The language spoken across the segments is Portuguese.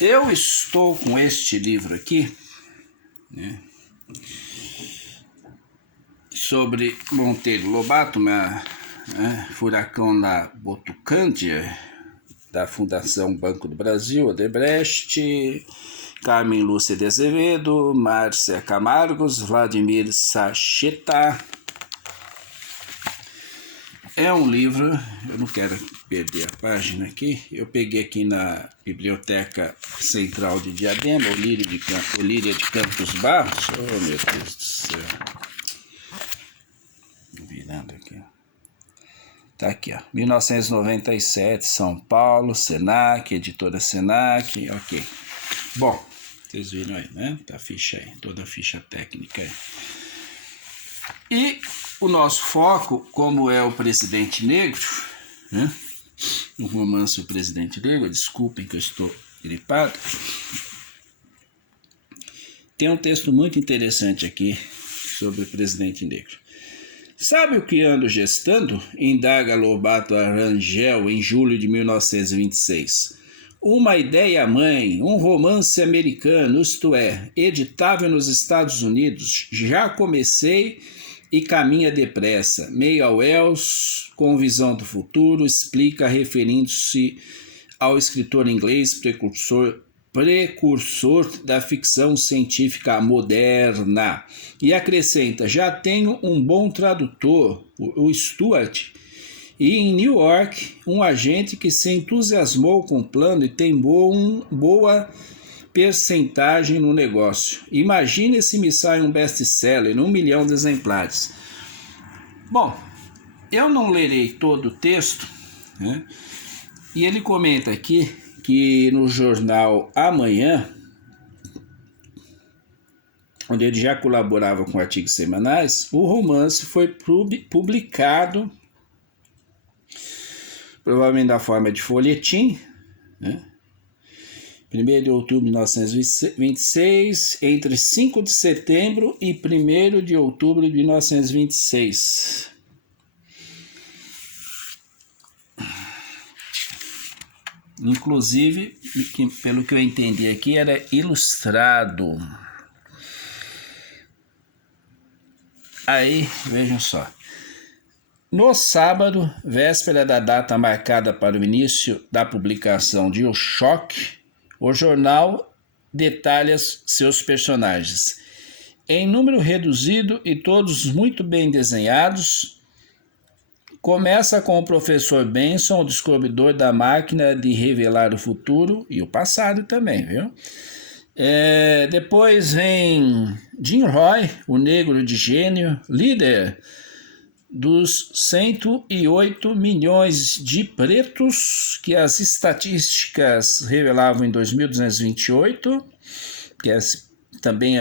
Eu estou com este livro aqui, né, sobre Monteiro Lobato, Furacão na Botucândia, da Fundação Banco do Brasil, Odebrecht, Carmen Lúcia de Azevedo, Márcia Camargos, Vladimir Sacheta. É um livro, eu não quero perder a página aqui, eu peguei aqui na Biblioteca Central de Diadema, Olíria de Campos Barros. Oh, meu Deus do céu. Virando aqui. Tá aqui, ó. 1997, São Paulo, Senac, editora Senac, ok. Bom, vocês viram aí, né? Tá a ficha aí, toda a ficha técnica aí. E o nosso foco, como é o Presidente Negro, né? O romance O Presidente Negro, desculpem que eu estou gripado. Tem um texto muito interessante aqui sobre o Presidente Negro. Sabe o que ando gestando? Indaga Lobato a Rangel em julho de 1926. Uma ideia-mãe, um romance americano, isto é, editável nos Estados Unidos. Já comecei e caminha depressa. Meio Wells, com visão do futuro, explica referindo-se ao escritor inglês precursor da ficção científica moderna. E acrescenta, já tenho um bom tradutor, o Stuart, e em New York, um agente que se entusiasmou com o plano e tem boa percentagem no negócio. Imagine se me sai um best-seller, 1 milhão de exemplares. Bom, eu não lerei todo o texto, né? E ele comenta aqui que no jornal Amanhã, onde ele já colaborava com artigos semanais, o romance foi publicado, provavelmente na forma de folhetim, né? 1º de outubro de 1926, entre 5 de setembro e 1º de outubro de 1926. Inclusive, pelo que eu entendi aqui, era ilustrado. Aí, vejam só. No sábado, véspera da data marcada para o início da publicação de O Choque, o jornal detalha seus personagens. Em número reduzido e todos muito bem desenhados, começa com o professor Benson, o descobridor da máquina de revelar o futuro e o passado também, viu? Depois vem Jim Roy, o negro de gênio, líder dos 108 milhões de pretos que as estatísticas revelavam em 2228, que também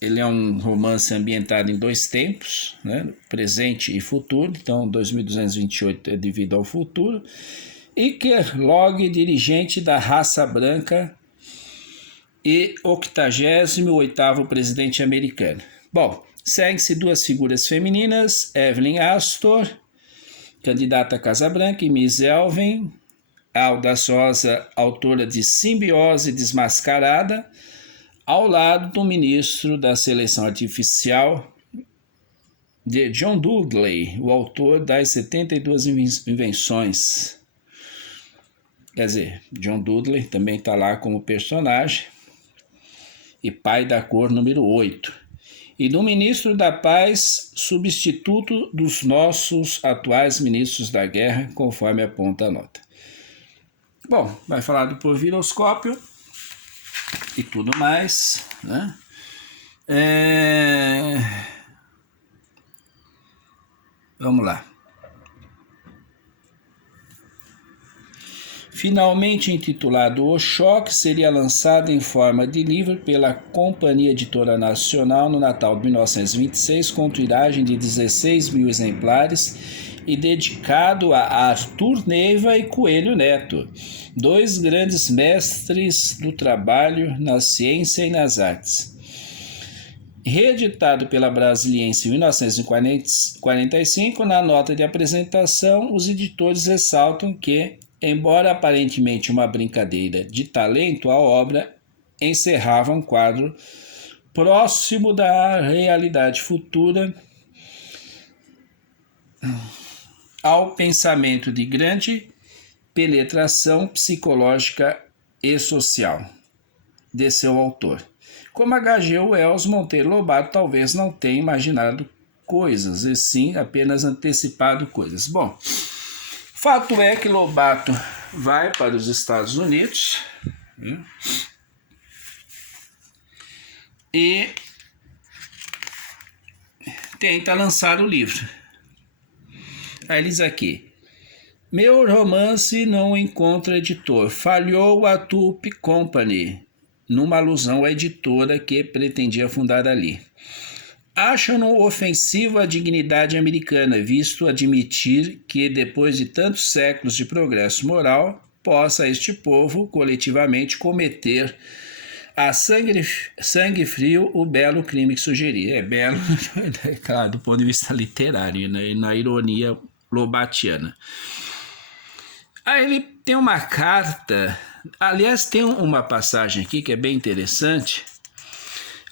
ele é um romance ambientado em 2 tempos, né? Presente e futuro, então 2228 é devido ao futuro. E Kellogg, dirigente da raça branca e 88º presidente americano. Bom, segue-se 2 figuras femininas, Evelyn Astor, candidata à Casa Branca, e Miss Elvin, a audaciosa autora de Simbiose Desmascarada, ao lado do ministro da Seleção Artificial, de John Dudley, o autor das 72 invenções. Quer dizer, John Dudley também está lá como personagem, e pai da cor número 8. E do ministro da Paz, substituto dos nossos atuais ministros da Guerra, conforme aponta a nota. Bom, vai falar do porviroscópio e tudo mais, né? Vamos lá. Finalmente intitulado O Choque, seria lançado em forma de livro pela Companhia Editora Nacional no Natal de 1926, com tiragem de 16 mil exemplares e dedicado a Arthur Neiva e Coelho Neto, 2 grandes mestres do trabalho na ciência e nas artes. Reeditado pela Brasiliense em 1945, na nota de apresentação, os editores ressaltam que Embora aparentemente uma brincadeira de talento, a obra encerrava um quadro próximo da realidade futura ao pensamento de grande penetração psicológica e social de seu autor. Como H.G. Wells, Monteiro Lobato talvez não tenha imaginado coisas, e sim apenas antecipado coisas. Bom, fato é que Lobato vai para os Estados Unidos e tenta lançar o livro. Aí ele diz aqui: meu romance não encontra editor. Falhou a Tulip Company, numa alusão à editora que pretendia fundar ali. Acham-no ofensivo à dignidade americana, visto admitir que, depois de tantos séculos de progresso moral, possa este povo coletivamente cometer a sangue frio o belo crime que sugeria. É belo, claro, do ponto de vista literário, né? Na ironia lobatiana. Aí ele tem uma carta, aliás, tem uma passagem aqui que é bem interessante,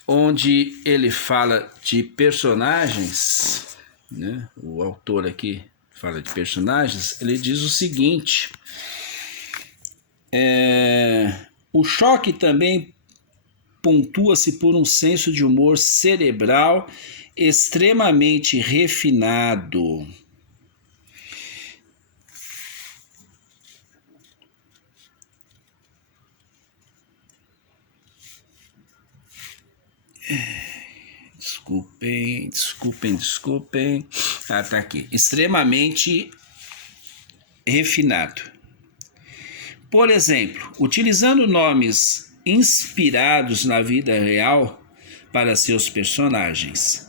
onde ele fala de personagens, né? O autor aqui fala de personagens, ele diz o seguinte: o choque também pontua-se por um senso de humor cerebral extremamente refinado. Desculpem. Ah, tá aqui. Extremamente refinado. Por exemplo, utilizando nomes inspirados na vida real para seus personagens.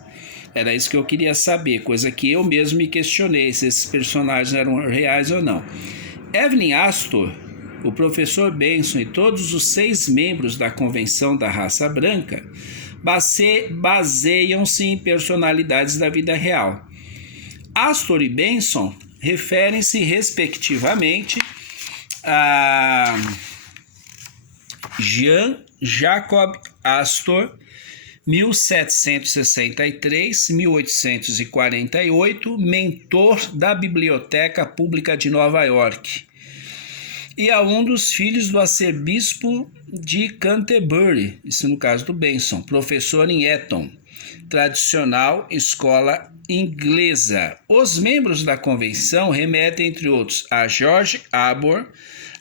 Era isso que eu queria saber, coisa que eu mesmo me questionei, se esses personagens eram reais ou não. Evelyn Astor, o professor Benson e todos os 6 membros da Convenção da Raça Branca baseiam-se em personalidades da vida real. Astor e Benson referem-se respectivamente a Jean Jacob Astor, 1763-1848, mentor da Biblioteca Pública de Nova York, e a um dos filhos do arcebispo de Canterbury, isso no caso do Benson, professor em Eton, tradicional escola inglesa. Os membros da convenção remetem, entre outros, a George Abbor,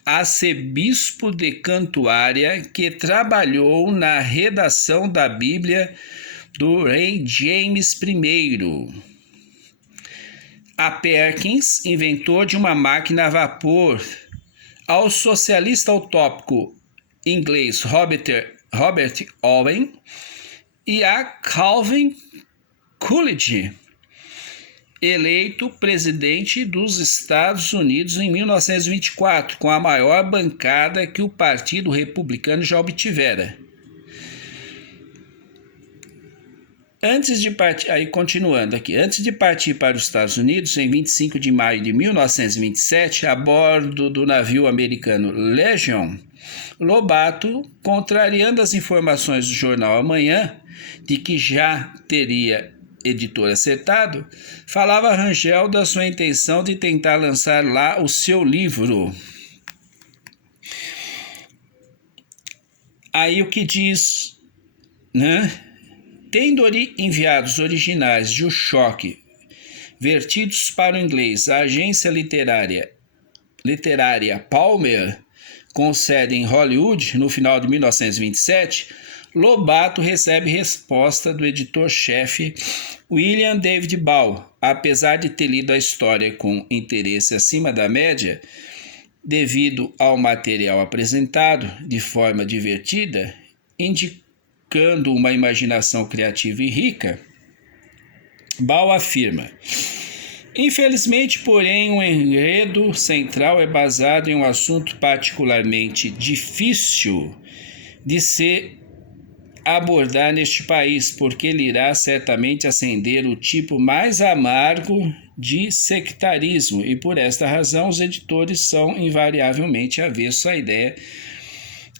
arcebispo de Cantuária, que trabalhou na redação da Bíblia do rei James I. A Perkins, inventor de uma máquina a vapor, ao socialista utópico inglês Robert Owen e a Calvin Coolidge, eleito presidente dos Estados Unidos em 1924, com a maior bancada que o Partido Republicano já obtivera. Antes de partir para os Estados Unidos, em 25 de maio de 1927, a bordo do navio americano Legion, Lobato, contrariando as informações do jornal Amanhã, de que já teria editor acertado, falava a Rangel da sua intenção de tentar lançar lá o seu livro. Aí o que diz, né? Tendo enviado os originais de O Choque, vertidos para o inglês, à agência literária Palmer, com sede em Hollywood, no final de 1927, Lobato recebe resposta do editor-chefe William David Ball. Apesar de ter lido a história com interesse acima da média, devido ao material apresentado de forma divertida, indicando uma imaginação criativa e rica, Ball afirma: infelizmente, porém, o enredo central é baseado em um assunto particularmente difícil de se abordar neste país, porque ele irá certamente acender o tipo mais amargo de sectarismo, e por esta razão os editores são invariavelmente avessos à ideia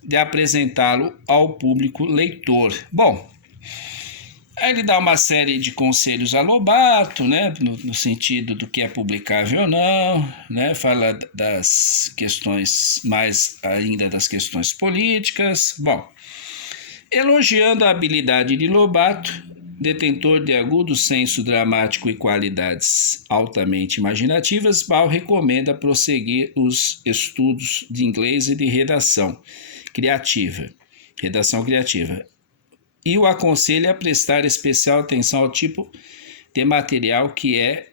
de apresentá-lo ao público leitor. Bom, aí ele dá uma série de conselhos a Lobato, né, no sentido do que é publicável ou não, né, fala das questões, mais ainda das questões políticas. Bom, elogiando a habilidade de Lobato, detentor de agudo senso dramático e qualidades altamente imaginativas, Ball recomenda prosseguir os estudos de inglês e de redação criativa, e o aconselha a prestar especial atenção ao tipo de material que é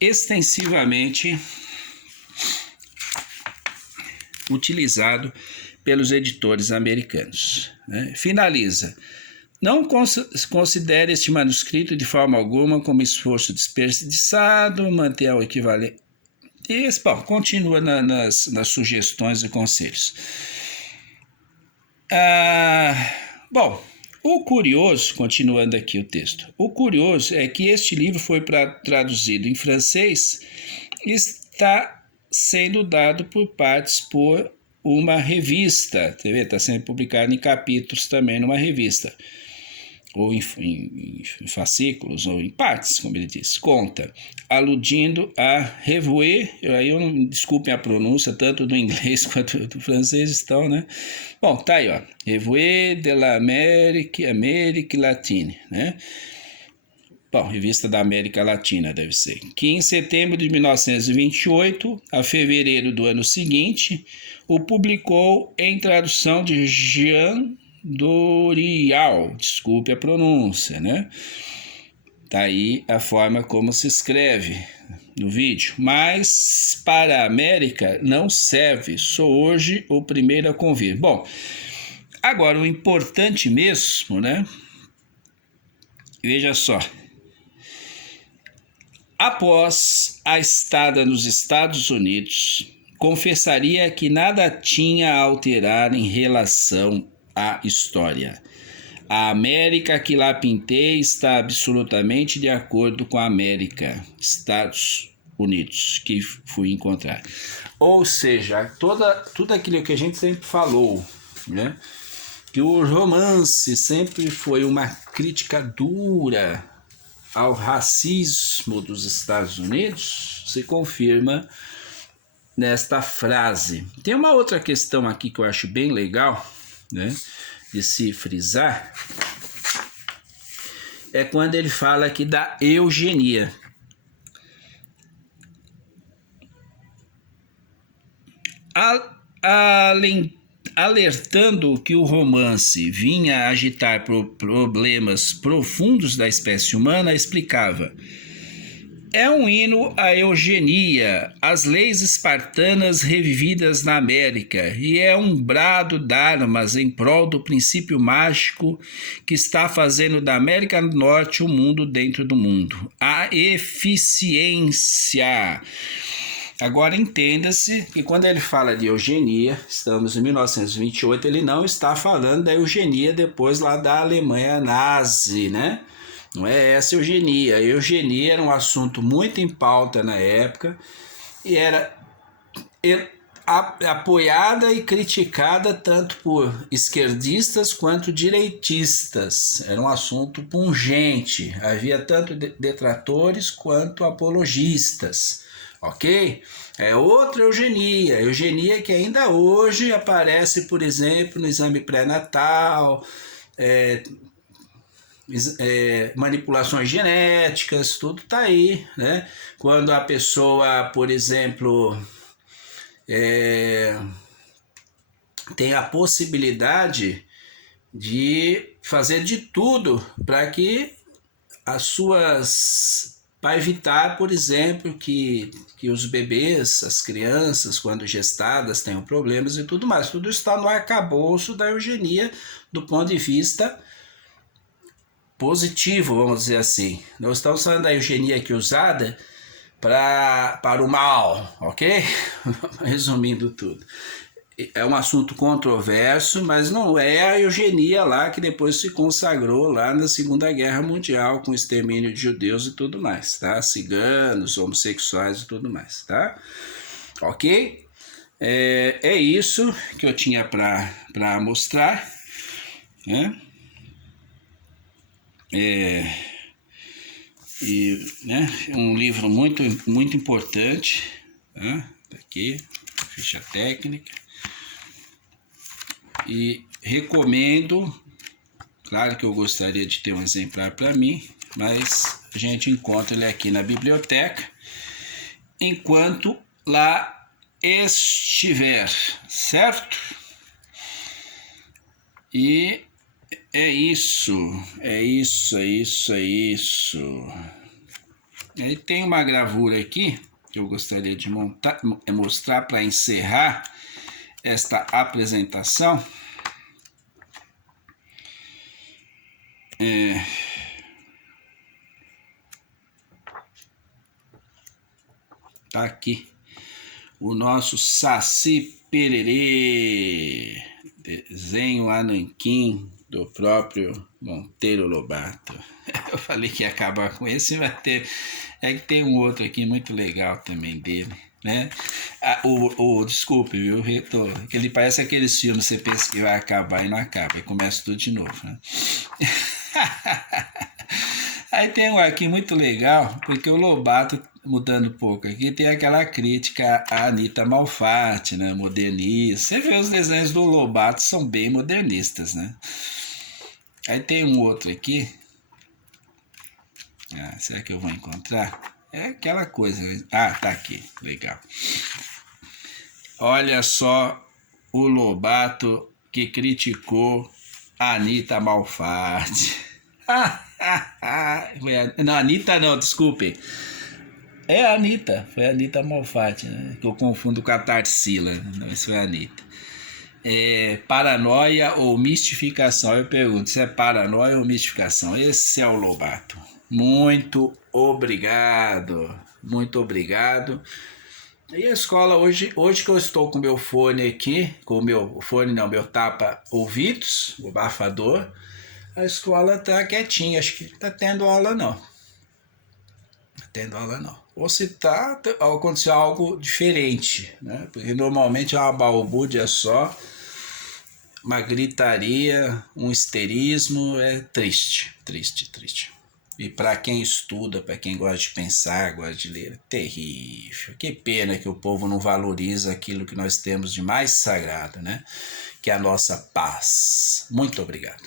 extensivamente utilizado pelos editores americanos. Né? Finaliza. Não considere este manuscrito de forma alguma como esforço desperdiçado, manter o equivalente. E, bom, continua nas sugestões e conselhos. Bom, o curioso, continuando aqui o texto, o curioso é que este livro foi traduzido em francês e está sendo dado por partes por uma revista, está sendo publicado em capítulos também numa revista, ou em fascículos, ou em partes, como ele diz, conta, aludindo a Revue, aí eu não, desculpem a pronúncia, tanto do inglês quanto do francês estão, né? Bom, tá aí, ó, Revue de la Amérique Latine, né? Bom, Revista da América Latina deve ser, que em setembro de 1928 a fevereiro do ano seguinte, o publicou em tradução de Jean Dorial, desculpe a pronúncia, né? Tá aí a forma como se escreve no vídeo. Mas para a América não serve, sou hoje o primeiro a convir. Bom, agora o importante mesmo, né? Veja só. Após a estada nos Estados Unidos, confessaria que nada tinha a alterar em relação à história. A América que lá pintei está absolutamente de acordo com a América, Estados Unidos, que fui encontrar. Ou seja, tudo aquilo que a gente sempre falou, né? Que o romance sempre foi uma crítica dura ao racismo dos Estados Unidos, se confirma nesta frase. Tem uma outra questão aqui que eu acho bem legal, né, de se frisar, é quando ele fala aqui da eugenia. Alertando que o romance vinha agitar problemas profundos da espécie humana, explicava: é um hino à eugenia, às leis espartanas revividas na América, e é um brado d'armas em prol do princípio mágico que está fazendo da América do Norte um mundo dentro do mundo. A eficiência. Agora entenda-se que quando ele fala de eugenia, estamos em 1928, ele não está falando da eugenia depois lá da Alemanha nazi, né? Não é essa eugenia. A eugenia era um assunto muito em pauta na época e era apoiada e criticada tanto por esquerdistas quanto direitistas. Era um assunto pungente. Havia tanto detratores quanto apologistas. Ok? É outra eugenia. Eugenia que ainda hoje aparece, por exemplo, no exame pré-natal, manipulações genéticas, tudo está aí, né? Quando a pessoa, por exemplo, tem a possibilidade de fazer de tudo para que as suas... para evitar, por exemplo, que os bebês, as crianças, quando gestadas, tenham problemas e tudo mais. Tudo está no arcabouço da eugenia do ponto de vista positivo, vamos dizer assim. Nós estamos falando da eugenia aqui usada para o mal, ok? Resumindo tudo. é um assunto controverso, mas não é a eugenia lá que depois se consagrou lá na Segunda Guerra Mundial com o extermínio de judeus e tudo mais, tá? Ciganos, homossexuais e tudo mais, tá? Ok? É isso que eu tinha para mostrar, né? Né, um livro muito, muito importante, tá? Aqui, ficha técnica. E recomendo, claro que eu gostaria de ter um exemplar para mim, mas a gente encontra ele aqui na biblioteca, enquanto lá estiver, certo? E é isso. Aí tem uma gravura aqui que eu gostaria de mostrar para encerrar esta apresentação. Tá aqui o nosso Saci Pererê, desenho ananquim do próprio Monteiro Lobato. Eu falei que ia acabar com esse, mas é que tem um outro aqui muito legal também dele, né? Desculpe, viu, Retor? Ele parece aqueles filmes que você pensa que vai acabar e não acaba, e começa tudo de novo, né? Aí tem um aqui muito legal, porque o Lobato, mudando um pouco aqui, tem aquela crítica à Anitta Malfatti, né? Modernista. Você vê os desenhos do Lobato, são bem modernistas, né? Aí tem um outro aqui. Será que eu vou encontrar? É aquela coisa. Tá aqui. Legal. Olha só o Lobato que criticou a Anitta Malfatti. Não, Anitta não, desculpe. É a Anitta, foi a Anitta Malfatti, né? Que eu confundo com a Tarsila. Não, isso foi a Anitta. Paranoia ou mistificação? Eu pergunto, se é paranoia ou mistificação? Esse é o Lobato. Muito obrigado. Muito obrigado. E a escola, hoje que eu estou com o meu fone aqui, meu tapa-ouvidos, o abafador, a escola tá quietinha, acho que tá tendo aula não. Ou se aconteceu algo diferente, né? Porque normalmente é uma balbúrdia só, uma gritaria, um histerismo, é triste. E para quem estuda, para quem gosta de pensar, gosta de ler, é terrível. Que pena que o povo não valoriza aquilo que nós temos de mais sagrado, né? Que é a nossa paz. Muito obrigado.